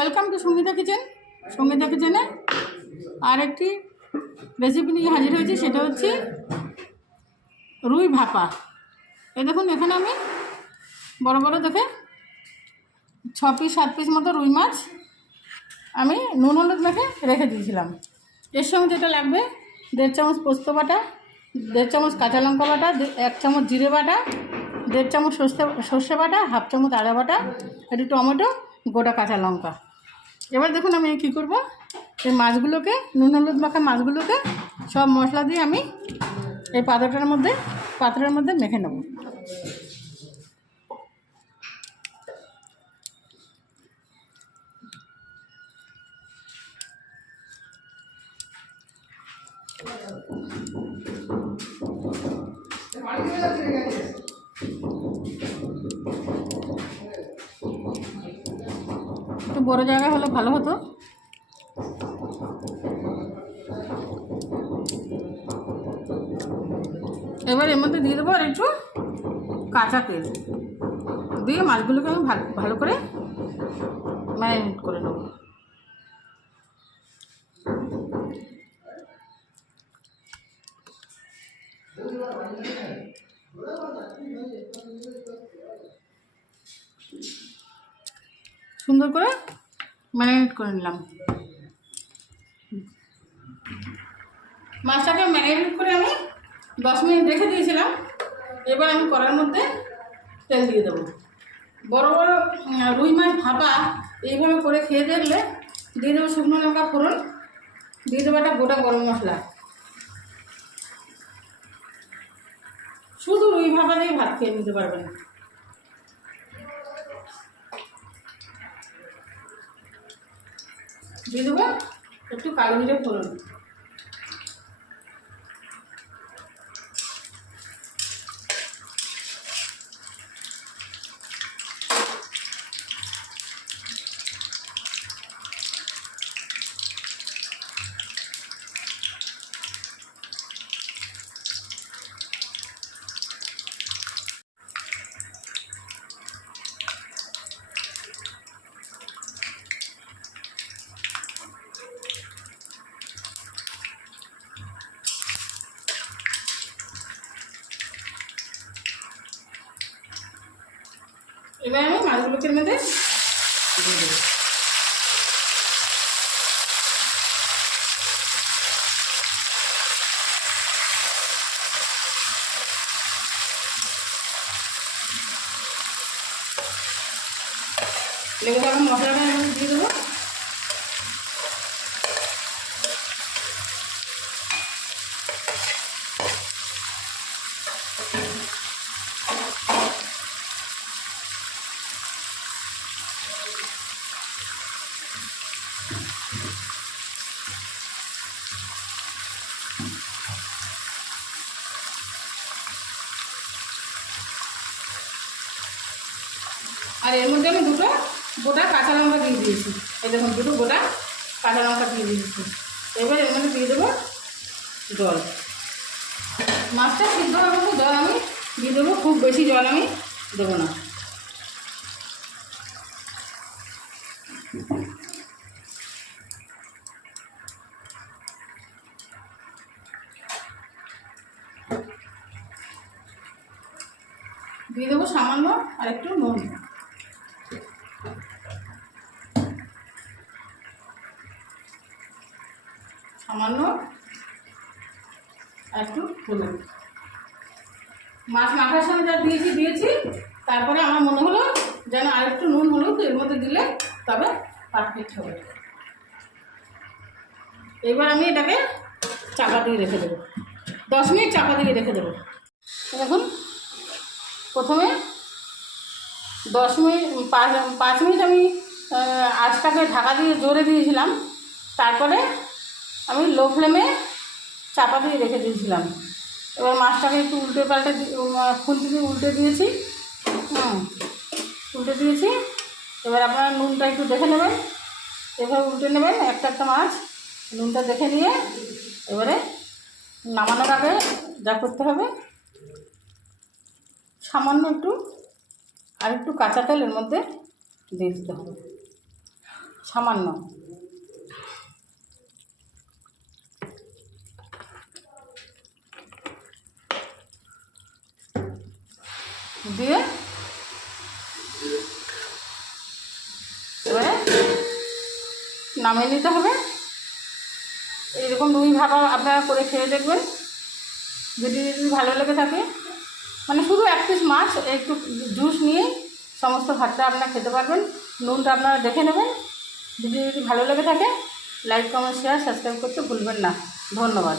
Welcome to Sangeeta kitchen. Sangeeta কিচেনে আর একটি রেসিপি নিয়ে হাজির হয়েছি, সেটা হচ্ছে রুই ভাপা। এই দেখুন, এখানে আমি বড় বড় দেখে 6 পিস 7 পিস মতো রুই মাছ আমি নুন হলুদ মেখে রেখে দিয়েছিলাম। এর সঙ্গে যেটা লাগবে 1.5 চামচ পোস্ত বাটা, 1.5 চামচ কাঁচা লঙ্কা বাটা, 1 চামচ জিরে বাটা, 1.5 চামচ সর্ষে বাটা, 1/2 চামচ আদা বাটা, একটু টমেটো, গোটা কাঁচা লঙ্কা। এবার দেখুন আমি কী করব, এই মাছগুলোকে, নুন হলুদ মাখা মাছগুলোকে সব মশলা দিয়ে আমি এই পাত্রের মধ্যে মেখে নেব। একটু বড় জায়গা হলে ভালো হতো। এবার এর মধ্যে দিয়ে দেবো আর একটু কাঁচা তেল দিয়ে মাছগুলোকে আমি ভালো করে ম্যারিনেট করে নেব। সুন্দর করে ম্যারিনেট করে নিলাম। মাছটাকে ম্যারিনেট করে আমি 10 মিনিট রেখে দিয়েছিলাম। এবার আমি কড়াইয়ের মধ্যে তেল দিয়ে দেবো। বড় বড় রুই মাছ ভাপা এইভাবে করে খেয়ে দেখলে দিয়ে দেবো শুকনো লঙ্কা ফোড়ন, দিয়ে দেবো একটা গোটা গরম মশলা। শুধু রুই ভাপা দিয়ে ভাত খেয়ে নিতে পারবেন। দিয়ে দেবো একটু কালো জিরে ফোড়ন। এবার আমি মাছগুলোকে মধ্যে দিয়ে দেবো। লেগে থাকা মশলাটা আমি দিয়ে দেবো। আর এর মধ্যে আমি দুটো গোটা কাঁচা লঙ্কা দিয়ে দিয়েছি। এই দেখুন, দুটো গোটা কাঁচা লঙ্কা দিয়ে দিয়েছি। এবার এর মধ্যে দিয়ে দেবো জল। মাছটা সিদ্ধ হওয়ার মতো জল আমি দিয়ে দেবো, খুব বেশি জল আমি দেবো না। দিয়ে দেবো সামান্য আর একটু নুন। সামান্য আর একটু হলুদ। মাছ মাখার সময় যা দিয়েছি। তারপরে আমার মনে হলো যেন আর একটু নুন হলুদ এর মধ্যে দিলে তবে পারফেক্ট হবে। এবার আমি এটাকে চাপা দিয়ে রেখে দেবো, 10 মিনিট চাপা দিয়ে রেখে দেবো। দেখুন, প্রথমে 5 মিনিট আমি আঁচটাকে ঢাকা দিয়ে জোরে দিয়েছিলাম। তারপরে আমি লো ফ্লেমে চাপা দিয়ে রেখে দিয়েছিলাম। এবার মাছটাকে একটু উল্টে পাল্টে খুন্তি দিয়ে উল্টে দিয়েছি। উল্টে দিয়েছি। এবার আপনারা নুনটা একটু দেখে নেবেন, এভাবে উল্টে নেবেন একটা মাছ, নুনটা দেখে নিয়ে এবারে নামানোর আগে যা করতে হবে, সামান্য একটু কাঁচা তেল এর মধ্যে দিয়ে দিতে হবে। সামান্য। দিয়ে এবারে নামিয়ে নিতে হবে। এইরকম রুই ভাপা আপনারা করে খেয়ে দেখবেন। যদি ভালো লেগে থাকে, মানে শুধু এক পিস মাছ একটু জুস নিয়ে সমস্ত ভাতটা আপনারা খেতে পারবেন। নুনটা আপনারা দেখে নেবেন। যদি ভালো লেগে থাকে লাইক, কমেন্ট, শেয়ার, সাবস্ক্রাইব করতে ভুলবেন না। ধন্যবাদ।